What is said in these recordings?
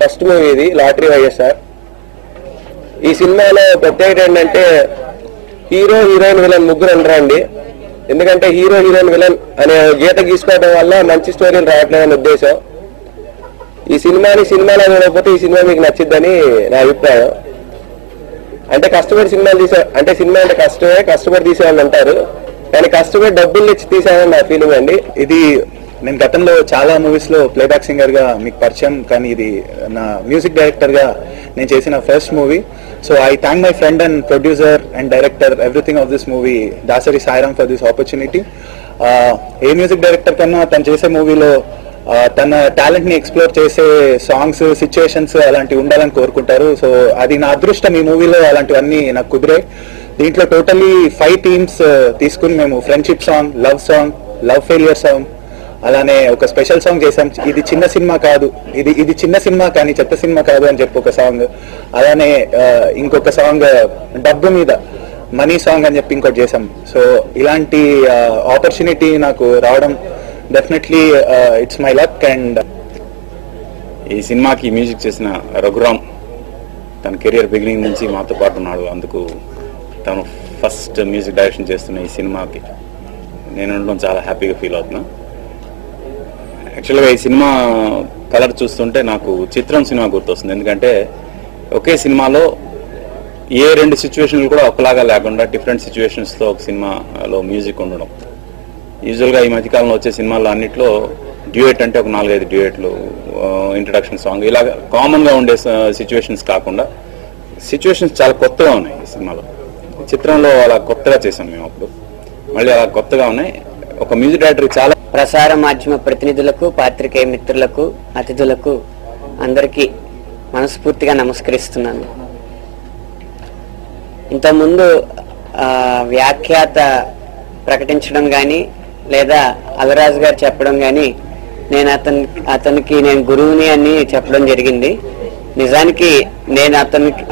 First movie ఇది lottery YSR. ఈ సినిమాలో ప్రత్యేకత ఏంటంటే హీరో హీరోయిన్ విలన్ ముగ్గురు ఉండరండి. ఎందుకంటే హీరో హీరోయిన్ విలన్ అనే గీత గీసుకోవడం వల్ల మంచి స్టోరీలు రావట్లేదనే ఉద్దేశం. ఈ సినిమాలో చూడకపోతే ఈ సినిమా మీకు నచ్చిద్దని నా అభిప్రాయం. అంటే కష్టపడి సినిమాలు అంటే సినిమా అంటే కష్టపడి తీసేవాళ్ళు అంటారు, కానీ కష్టపడి డబ్బులు ఇచ్చి తీసేవాళ్ళని నా ఫీలింగ్ అండి. ఇది నేను గతంలో చాలా మూవీస్ లో ప్లేబ్యాక్ సింగర్ గా మీకు పరిచయం, కానీ ఇది నా మ్యూజిక్ డైరెక్టర్ గా నేను చేసిన first movie. So I thank my friend and producer and director everything of this movie Dasari Sairam for this opportunity. A music director కన్నా తను చేసే మూవీలో తన టాలెంట్ ని ఎక్స్ప్లోర్ చేసే సాంగ్స్, సిచ్యుయేషన్స్ అలాంటివి ఉండాలని కోరుకుంటారు. సో అది నా అదృష్టం. ఈ మూవీలో అలాంటివన్నీ నాకు కుదిరాయి. దీంట్లో టోటలీ 5 థీమ్స్ తీసుకుని మేము friendship song, love failure song, అలానే ఒక స్పెషల్ సాంగ్ చేసాం. ఇది చిన్న సినిమా కాదు, ఇది చిన్న సినిమా కానీ చెత్త సినిమా కాదు అని చెప్పి ఒక సాంగ్. అలానే ఇంకొక సాంగ్ డబ్బు మీద మనీ సాంగ్ అని చెప్పి ఇంకోటి చేసాం. సో ఇలాంటి ఆపర్చునిటీ నాకు రావడం definitely it's my luck. And ఈ సినిమాకి మ్యూజిక్ చేసిన రఘురామ్ తన కెరియర్ బిగినింగ్ నుంచి మాతో పాటు ఉన్నాడు. అందుకు తను ఫస్ట్ మ్యూజిక్ డైరెక్షన్ చేస్తున్న ఈ సినిమాకి నేను ఉండడం చాలా హ్యాపీగా ఫీల్ అవుతున్నా. యాక్చువల్గా ఈ సినిమా కలర్ చూస్తుంటే నాకు చిత్రం సినిమా గుర్తొస్తుంది. ఎందుకంటే ఒకే సినిమాలో ఏ 2 సిచ్యువేషన్లు కూడా ఒకలాగా లేకుండా డిఫరెంట్ సిచ్యువేషన్స్తో ఒక సినిమాలో మ్యూజిక్ ఉండడం. యూజువల్గా ఈ మధ్యకాలంలో వచ్చే సినిమాల్లో అన్నింటిలో డ్యూయెట్ అంటే ఒక 4-5 డ్యూయెట్లు, ఇంట్రడక్షన్ సాంగ్, ఇలా కామన్గా ఉండే సిచ్యువేషన్స్ కాకుండా సిచ్యువేషన్స్ చాలా కొత్తగా ఉన్నాయి ఈ సినిమాలో. చిత్రంలో అలా కొత్తగా చేసాం మేము. అప్పుడు మళ్ళీ అలా కొత్తగా ఉన్నాయి. ఒక మ్యూజిక్ డైరెక్టర్ చాలా ప్రసార మాధ్యమ ప్రతినిధులకు, పాత్రికేయ మిత్రులకు, అతిథులకు అందరికీ మనస్ఫూర్తిగా నమస్కరిస్తున్నాను. ఇంతకుముందు వ్యాఖ్యాత ప్రకటించడం కానీ లేదా అలరాజు గారు చెప్పడం కానీ నేను అతనికి నేను గురువుని అని చెప్పడం జరిగింది. నిజానికి నేను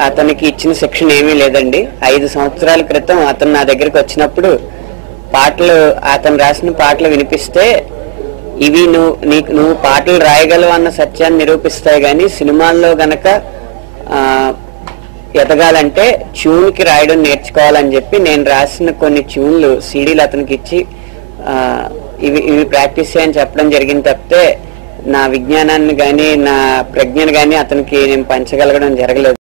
అతనికి ఇచ్చిన శిక్షణ ఏమీ లేదండి. 5 సంవత్సరాల క్రితం అతను నా దగ్గరికి వచ్చినప్పుడు అతను రాసిన పాటలు వినిపిస్తే ఇవి నువ్వు పాటలు రాయగలవు అన్న సత్యాన్ని నిరూపిస్తాయి, కానీ సినిమాల్లో గనక ఎదగాలంటే ట్యూన్కి రాయడం నేర్చుకోవాలని చెప్పి నేను రాసిన కొన్ని ట్యూన్లు సీడీలు అతనికి ఇచ్చి ఇవి ప్రాక్టీస్ చేయని చెప్పడం జరిగింది తప్పితే నా విజ్ఞానాన్ని కానీ నా ప్రజ్ఞను కానీ అతనికి నేను పంచగలగడం జరగలేదు.